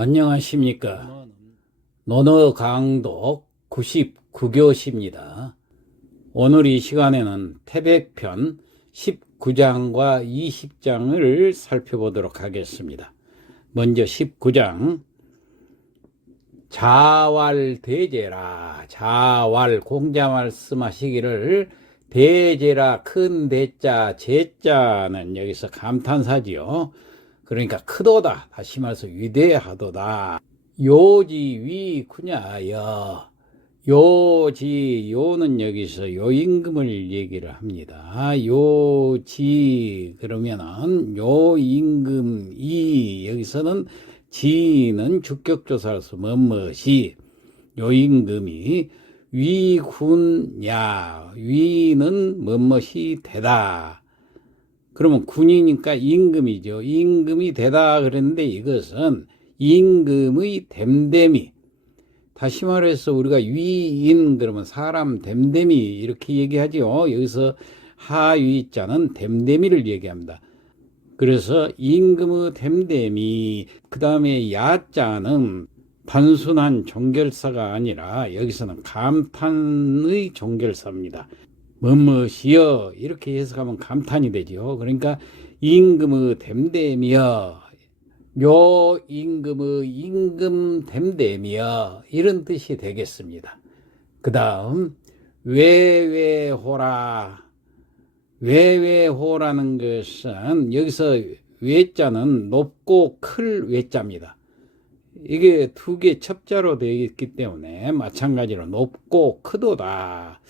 안녕하십니까. 논어 강독 99교시입니다. 오늘 이 시간에는 태백편 19장과 20장을 살펴보도록 하겠습니다. 먼저 19장. 자왈대제라. 자왈 공자 말씀하시기를 대제라. 큰 대자 제자는 여기서 감탄사지요. 그러니까 크도다, 다시 말해서 위대하도다. 요지 위쿠냐여. 요지, 요는 여기서 요임금을 얘기를 합니다. 요지 그러면은 요임금이, 여기서는 지는 주격조사로서 뭐뭇이, 요임금이 위군야, 위는 뭐뭇이 되다. 그러면 군이니까 임금이죠. 임금이 되다 그랬는데 이것은 임금의 됨됨이. 다시 말해서 우리가 위인 그러면 사람 됨됨이 이렇게 얘기하죠. 여기서 하위자는 됨됨이를 얘기합니다. 그래서 임금의 됨됨이, 그 다음에 야자는 단순한 종결사가 아니라 여기서는 감탄의 종결사입니다. 뭐뭇이여 이렇게 해석하면 감탄이 되죠. 그러니까 임금의 됨됨이여, 요 임금의 임금 됨됨이여, 이런 뜻이 되겠습니다. 그 다음 외외호라. 외외호라는 것은 여기서 외자는 높고 클 외자입니다. 이게 두 개 첩자로 되어 있기 때문에 마찬가지로 높고 크도다.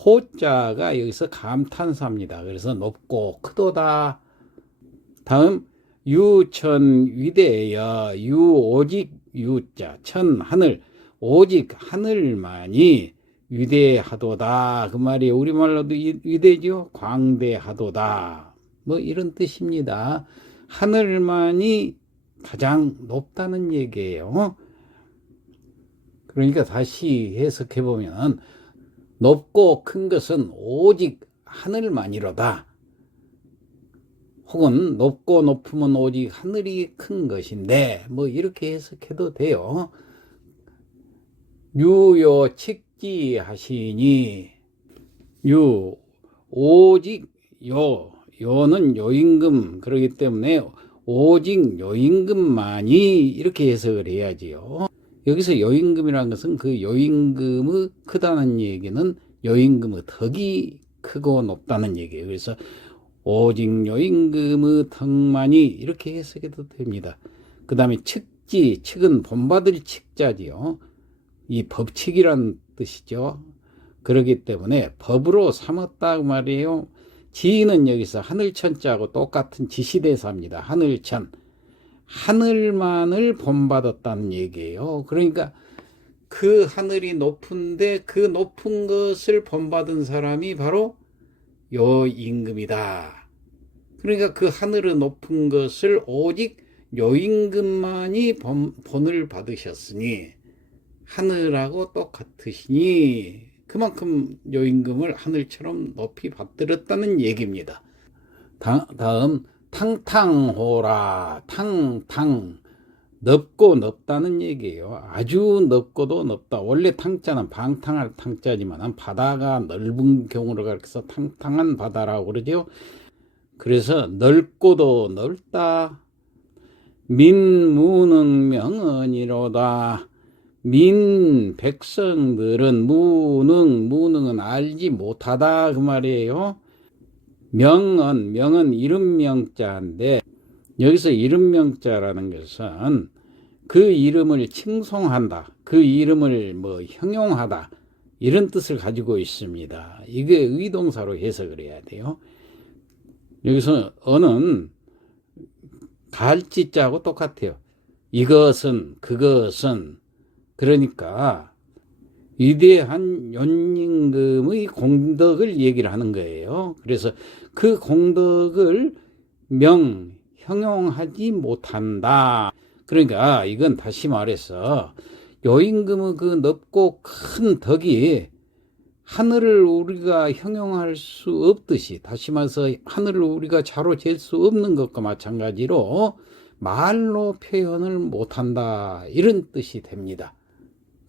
호자가 여기서 감탄사입니다. 그래서 높고 크도다. 다음 유천 위대여. 유 오직 유자, 천 하늘, 오직 하늘만이 위대하도다. 그 말이 우리말로도 위대죠. 광대하도다. 뭐 이런 뜻입니다. 하늘만이 가장 높다는 얘기예요. 그러니까 다시 해석해 보면 높고 큰 것은 오직 하늘만이로다. 혹은 높고 높으면 오직 하늘이 큰 것인데, 뭐 이렇게 해석해도 돼요. 유요 칙지 하시니, 유 오직 요, 요는 요임금, 그렇기 때문에 오직 요임금만이, 이렇게 해석을 해야지요. 여기서 요임금이라는 것은 그 요임금의 크다는 얘기는 요임금의 덕이 크고 높다는 얘기예요. 그래서 오직 요임금의 덕만이, 이렇게 해석해도 됩니다. 그 다음에 칙지, 칙은 본받을 칙자지요. 이 법칙이란 뜻이죠. 그렇기 때문에 법으로 삼았다 말이에요. 지는 여기서 하늘천자하고 똑같은 지시대사입니다. 하늘천. 하늘만을 본받았다는 얘기예요. 그러니까 그 하늘이 높은데 그 높은 것을 본받은 사람이 바로 요 임금이다. 그러니까 그 하늘의 높은 것을 오직 요 임금만이 본을 받으셨으니 하늘하고 똑같으시니 그만큼 요 임금을 하늘처럼 높이 받들었다는 얘기입니다. 다음 탕탕호라. 탕탕, 넓고 넓다는 얘기예요. 아주 넓고도 넓다. 원래 탕자는 방탕할 탕자지만 바다가 넓은 경우를 가리켜서 탕탕한 바다라고 그러죠. 그래서 넓고도 넓다. 민무능명언이로다. 민 백성들은 무능은 알지 못하다 그 말이에요. 명은 이름명자인데 여기서 이름명자라는 것은 그 이름을 칭송한다, 그 이름을 형용하다, 이런 뜻을 가지고 있습니다. 이게 의동사로 해석을 해야 돼요. 여기서 어는 갈지자하고 똑같아요. 이것은, 그것은. 그러니까 위대한 연임금의 공덕을 얘기를 하는 거예요. 그래서 그 공덕을 형용하지 못한다. 그러니까 이건 다시 말해서 요임금의 그 넓고 큰 덕이 하늘을 우리가 형용할 수 없듯이, 다시 말해서 하늘을 우리가 자로 잴 수 없는 것과 마찬가지로 말로 표현을 못한다 이런 뜻이 됩니다.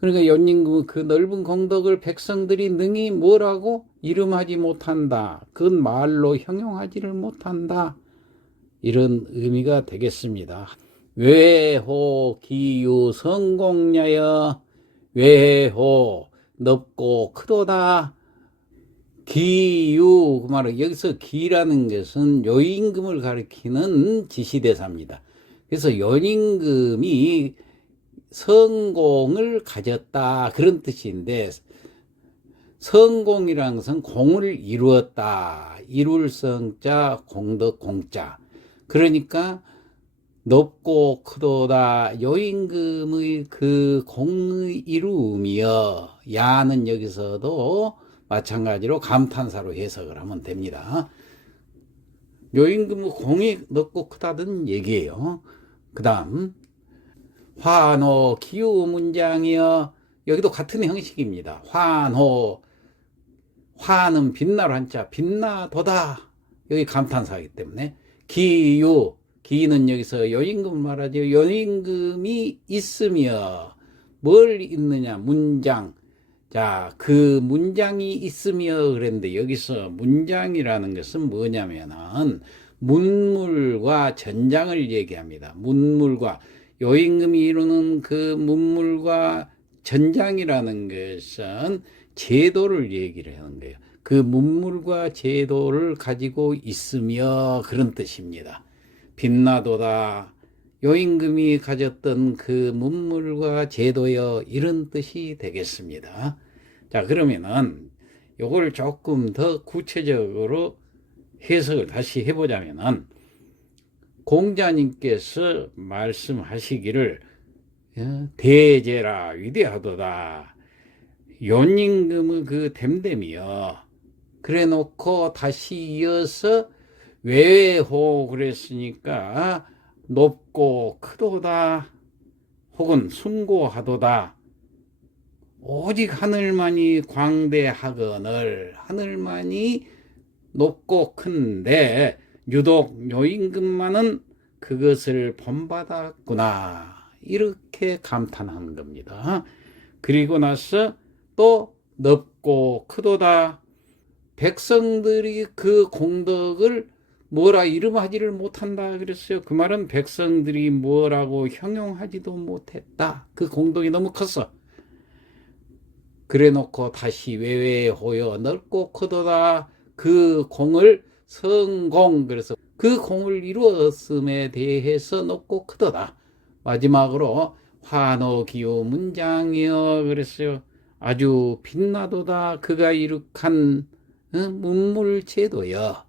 그러니까 연임금 그 넓은 공덕을 백성들이 능히 뭐라고 이름하지 못한다. 그건 말로 형용하지를 못한다. 이런 의미가 되겠습니다. 외호 기유 성공야여 외호 넓고 크도다. 기유 그 말은 여기서 기라는 것은 요임금을 가리키는 지시대사입니다. 그래서 연임금이 성공을 가졌다 그런 뜻인데, 성공이라는 것은 공을 이루었다. 이룰 성자 공덕 공자. 그러니까 높고 크도다 요임금의 그 공의 이루음이여. 야는 여기서도 마찬가지로 감탄사로 해석을 하면 됩니다. 요임금의 공이 높고 크다는 얘기예요. 그 다음 환호 기유 문장이여. 여기도 같은 형식입니다. 환호, 화는 빛나로 한자 빛나도다. 여기 감탄사이기 때문에 기유, 기는 여기서 요임금을 말하죠. 요임금이 있으며 뭘 있느냐 문장. 자, 그 문장이 있으며 그랬는데 여기서 문장이라는 것은 뭐냐면은 문물과 전장을 얘기합니다. 문물과 요임금이 이루는 그 문물과 전장이라는 것은 제도를 얘기를 하는 거예요. 그 문물과 제도를 가지고 있으며 그런 뜻입니다. 빛나도다. 요임금이 가졌던 그 문물과 제도여 이런 뜻이 되겠습니다. 자, 그러면은 요걸 조금 더 구체적으로 해석을 다시 해보자면은 공자님께서 말씀하시기를 대제라 위대하도다. 연임금의 그 됨됨이여. 그래 놓고 다시 이어서 외호 그랬으니까 높고 크도다 혹은 숭고하도다. 오직 하늘만이 광대하거늘. 하늘만이 높고 큰데 유독 요임금만은 그것을 본받았구나. 이렇게 감탄한 겁니다. 그리고 나서 또 넓고 크도다. 백성들이 그 공덕을 뭐라 이름하지를 못한다 그랬어요. 그 말은 백성들이 뭐라고 형용하지도 못했다. 그 공덕이 너무 컸어. 그래 놓고 다시 외외호여 넓고 크도다. 그 공을 성공, 그래서 그 공을 이루었음에 대해서 높고 크도다. 마지막으로 환호기요 문장이여 그랬어요. 아주 빛나도다. 그가 이룩한 문물제도여.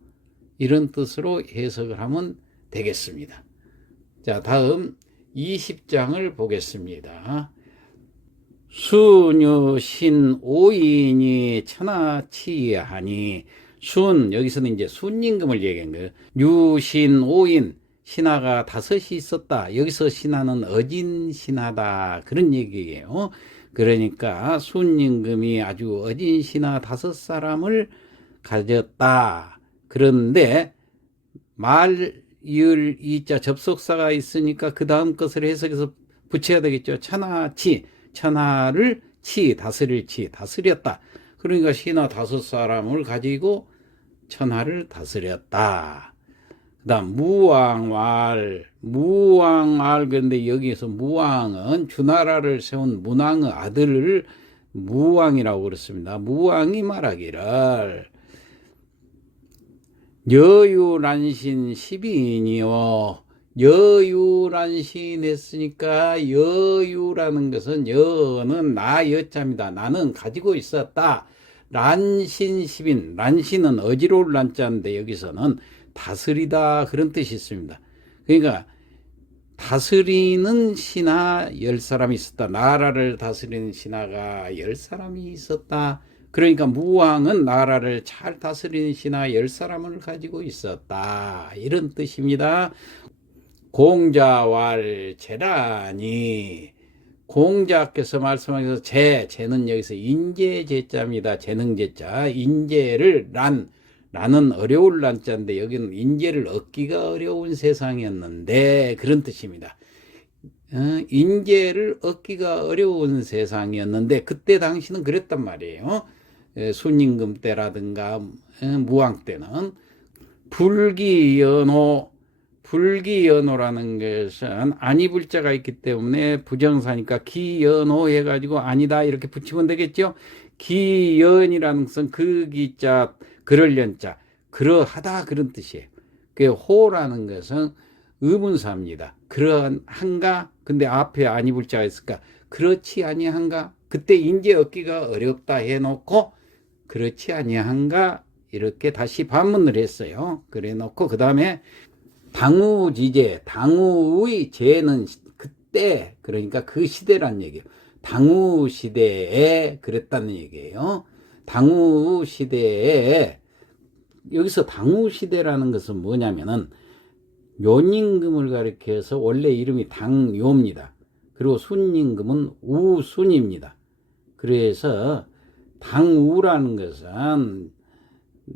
이런 뜻으로 해석을 하면 되겠습니다. 자, 다음 20장을 보겠습니다. 수녀신 오인이 천하치하니. 순, 여기서는 이제 순임금을 얘기한 거예요. 유신 오인, 신하가 5이 있었다. 여기서 신하는 어진 신하다. 그런 얘기예요. 그러니까 순임금이 아주 어진 신하 5사람을 가졌다. 그런데 말을 이자 접속사가 있으니까 그 다음 것을 해석해서 붙여야 되겠죠. 천하치, 천하를 치, 다스릴 치, 다스렸다. 그러니까 신하 5사람을 가지고 천하를 다스렸다. 그 다음 무왕왈, 무왕왈. 그런데 여기에서 무왕은 주나라를 세운 문왕의 아들을 무왕이라고 그랬습니다. 무왕이 말하기를 여유란신 12인이요. 여유란신 했으니까 여유라는 것은 여는 나 여자입니다. 나는 가지고 있었다. 란신 10인. 란신은 어지러울 란자인데 여기서는 다스리다 그런 뜻이 있습니다. 그러니까 다스리는 신하 10사람이 있었다. 나라를 다스리는 신하가 10사람이 있었다. 그러니까 무왕은 나라를 잘 다스리는 신하 10사람을 가지고 있었다. 이런 뜻입니다. 공자왈 제라니. 공자께서 말씀하셔서 제는 여기서 인재제자입니다. 재능제자. 인재를 라는 어려울 난자인데 여기는 인재를 얻기가 어려운 세상이었는데 그런 뜻입니다. 인재를 얻기가 어려운 세상이었는데 그때 당시는 그랬단 말이에요. 순임금 때라든가 무왕 때는 불기연호라는 것은 아니 불자가 있기 때문에 부정사니까 기연호 해가지고 아니다 이렇게 붙이면 되겠죠. 기연이라는 것은 그 기자 그럴련자 그러하다 그런 뜻이에요. 그 호라는 것은 의문사입니다. 그러한가? 근데 앞에 아니 불자가 있을까? 그렇지 아니한가? 그때 인재 얻기가 어렵다 해놓고 그렇지 아니한가? 이렇게 다시 반문을 했어요. 그래 놓고 그 다음에 당우지제, 당우의 제는 그때 그러니까 그 시대란 얘기예요. 당우 시대에 그랬다는 얘기예요. 당우 시대에 여기서 당우 시대라는 것은 뭐냐면은 요임금을 가리켜서 원래 이름이 당요입니다. 그리고 순임금은 우순입니다. 그래서 당우라는 것은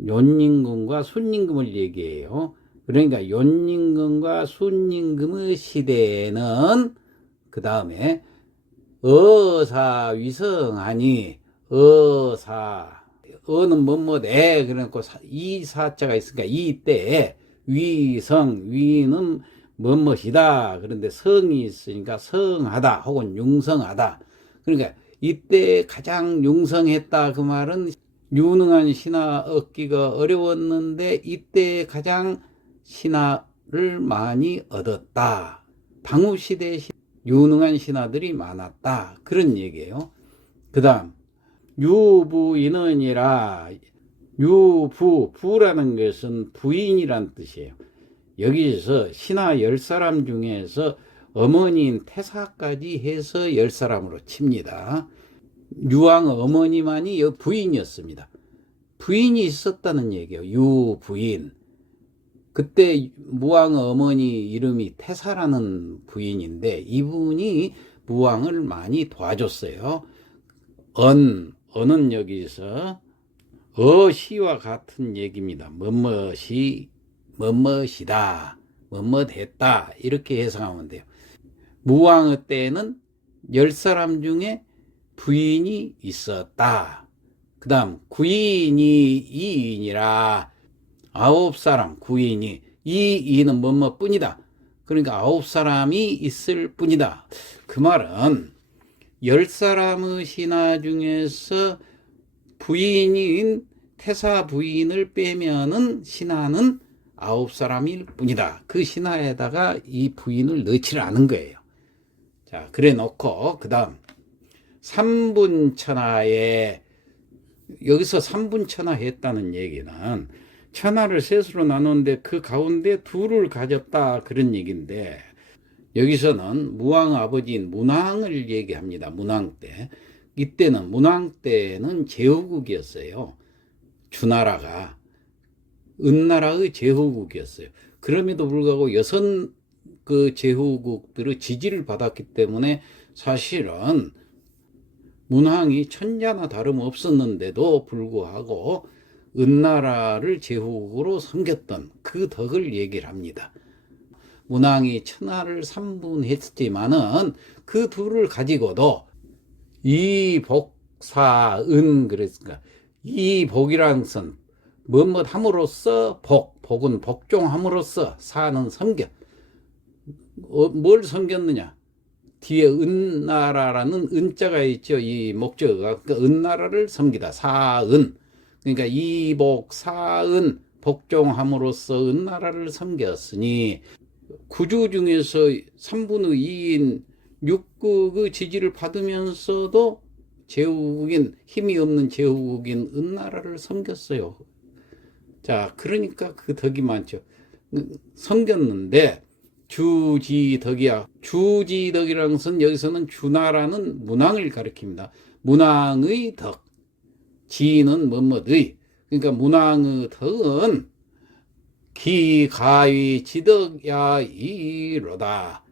요임금과 순임금을 얘기해요. 그러니까 요임금과 순임금의 시대에는 그 다음에 어사위성하니 어는 뭐뭐네 그러니까 이 사자가 있으니까 이때 위는 뭐뭐이다. 그런데 성이 있으니까 성하다 혹은 융성하다. 그러니까 이때 가장 융성했다 그 말은 유능한 신하 얻기가 어려웠는데 이때 가장 신하를 많이 얻었다. 당우시대에 유능한 신하들이 많았다. 그런 얘기예요. 그 다음 유부인은이라 부라는 것은 부인이란 뜻이에요. 여기서 신하 10사람 중에서 어머니인 태사까지 해서 10사람으로 칩니다. 유왕 어머니만이 부인이었습니다. 부인이 있었다는 얘기예요. 유부인. 그때 무왕 어머니 이름이 태사라는 부인인데 이분이 무왕을 많이 도와줬어요. 언은 여기서 어시와 같은 얘기입니다. 뭐뭐이다, 뭐뭐됐다 이렇게 해석하면 돼요. 무왕의 때에는 10사람 중에 부인이 있었다. 그 다음 구인이 2인이라 9사람 구인이 이 2는 뭐뭐 뿐이다. 그러니까 9사람이 있을 뿐이다. 그 말은 10사람의 신하 중에서 부인인 태사 부인을 빼면은 신하는 9사람일 뿐이다. 그 신하에다가 이 부인을 넣지를 않은 거예요. 자, 그래 놓고 그 다음 3분천하에 여기서 3분천하 했다는 얘기는 천하를 셋으로 나누는데 그 가운데 둘을 가졌다 그런 얘기인데 여기서는 무왕 아버지인 문왕을 얘기합니다. 문왕 때. 이때는 문왕 때는 제후국이었어요. 주나라가 은나라의 제후국이었어요. 그럼에도 불구하고 여섯 그 제후국들의 지지를 받았기 때문에 사실은 문왕이 천자나 다름없었는데도 불구하고 은나라를 제후국으로 섬겼던 그 덕을 얘기를 합니다. 문왕이 천하를 3분했지만은 그 둘을 가지고도 이복사은 그랬으니까 이복이라는 것은 뭐뭐 함으로써 복은 복종함으로써 사는 섬겨. 뭘 섬겼느냐? 뒤에 은나라라는 은자가 있죠. 이 목적어가 그러니까 은나라를 섬기다. 사은. 그러니까 이복사은 복종함으로써 은나라를 섬겼으니 구주 중에서 3분의 2인 육국의 지지를 받으면서도 제후국인 힘이 없는 제후국인 은나라를 섬겼어요. 자, 그러니까 그 덕이 많죠. 섬겼는데 주지덕이야. 주지덕이라는 것은 여기서는 주나라는 문왕을 가리킵니다. 문왕의 덕. 지는 뭐뭐의. 그러니까 문왕의 덕은 기가위 지덕야 이로다.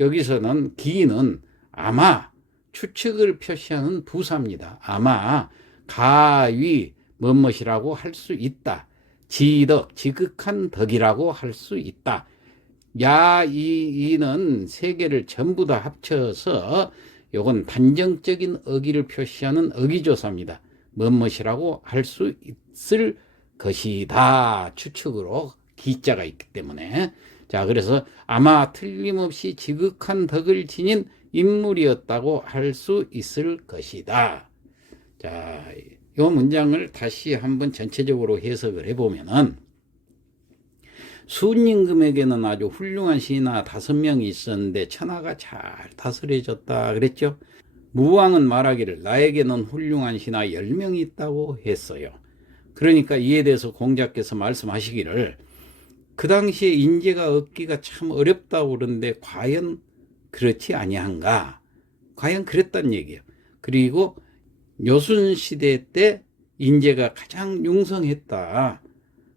여기서는 기는 아마 추측을 표시하는 부사입니다. 아마 가위 뭐뭇이라고 할 수 있다. 지덕, 지극한 덕이라고 할 수 있다. 이는 세 개를 전부 다 합쳐서 요건 단정적인 어기를 표시하는 어기조사입니다. 뭐뭇이라고 할 수 있을 것이다. 추측으로 기자가 있기 때문에. 자, 그래서 아마 틀림없이 지극한 덕을 지닌 인물이었다고 할 수 있을 것이다. 자, 이 문장을 다시 한번 전체적으로 해석을 해보면은, 순임금에게는 아주 훌륭한 신하 5명이 있었는데 천하가 잘 다스려졌다 그랬죠. 무왕은 말하기를 나에게는 훌륭한 신하 10명이 있다고 했어요. 그러니까 이에 대해서 공자께서 말씀하시기를 그 당시에 인재가 얻기가 참 어렵다고 그러는데 과연 그렇지 아니한가? 과연 그랬단 얘기예요. 그리고 요순시대 때 인재가 가장 융성했다.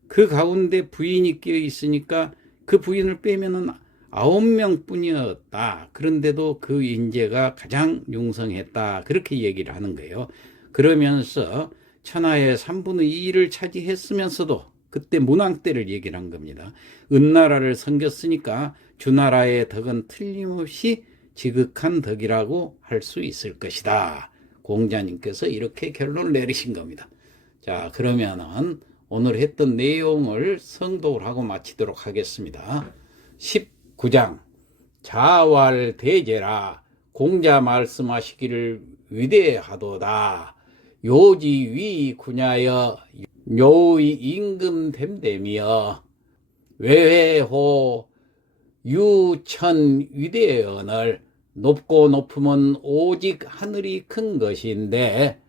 그 가운데 부인이 끼어 있으니까 그 부인을 빼면은 9명 뿐이었다. 그런데도 그 인재가 가장 융성했다. 그렇게 얘기를 하는 거예요. 그러면서 천하의 3분의 2를 차지했으면서도 그때 문왕 때를 얘기를 한 겁니다. 은나라를 섬겼으니까 주나라의 덕은 틀림없이 지극한 덕이라고 할 수 있을 것이다. 공자님께서 이렇게 결론을 내리신 겁니다. 자, 그러면은 오늘 했던 내용을 성독을 하고 마치도록 하겠습니다. 19장 자왈대제라. 공자 말씀하시기를 위대하도다. 요지위 군야여 묘의 임금됨됨이여 외회호 유천 위대언을. 높고 높음은 오직 하늘이 큰 것인데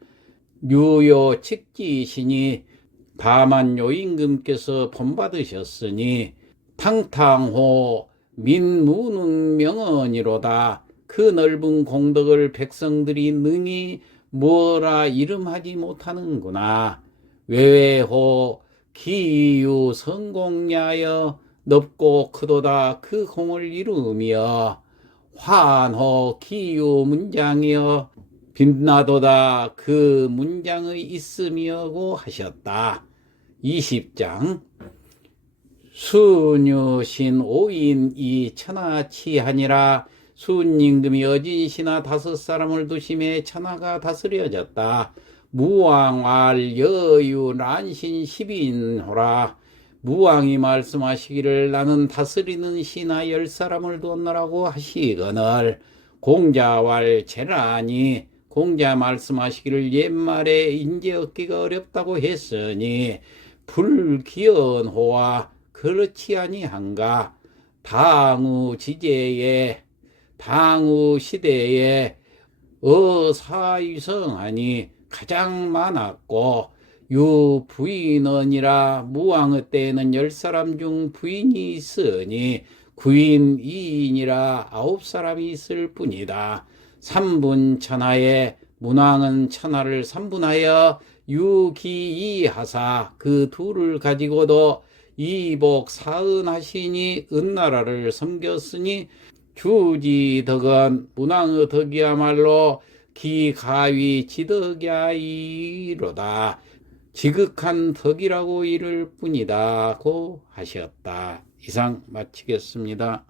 유요 직지시니 다만 요임금께서 본받으셨으니 탕탕호 민무능명언이로다. 그 넓은 공덕을 백성들이 능히 뭐라 이름하지 못하는구나. 외외호 기유 성공야여 넓고 크도다. 그 공을 이루며 환호 기유 문장이여 빛나도다. 그 문장의 있음이여고 하셨다. 20장 순유신 5인이 천하치하니라. 순임금이 어진 신하 5사람을 두심에 천하가 다스려졌다. 무왕알 여유 란신 10인호라. 무왕이 말씀하시기를 나는 다스리는 신하 10사람을 두었노라고 하시거늘 공자왈 제라니. 공자 말씀하시기를 옛말에 인재 얻기가 어렵다고 했으니 불기언호와 그렇지 아니한가. 당우 지제에 당우 시대에 어사유성하니 가장 많았고 유부인언이라. 무왕의 때에는 10사람 중 부인이 있으니 구인 2인이라 9사람이 있을 뿐이다. 3분 천하에 문왕은 천하를 3분하여 유기이하사 그 둘을 가지고도 이복 사은하시니 은나라를 섬겼으니 주지덕은 문왕의 덕이야말로 기가위 지덕이이로다. 지극한 덕이라고 이를 뿐이다 고 하셨다. 이상 마치겠습니다.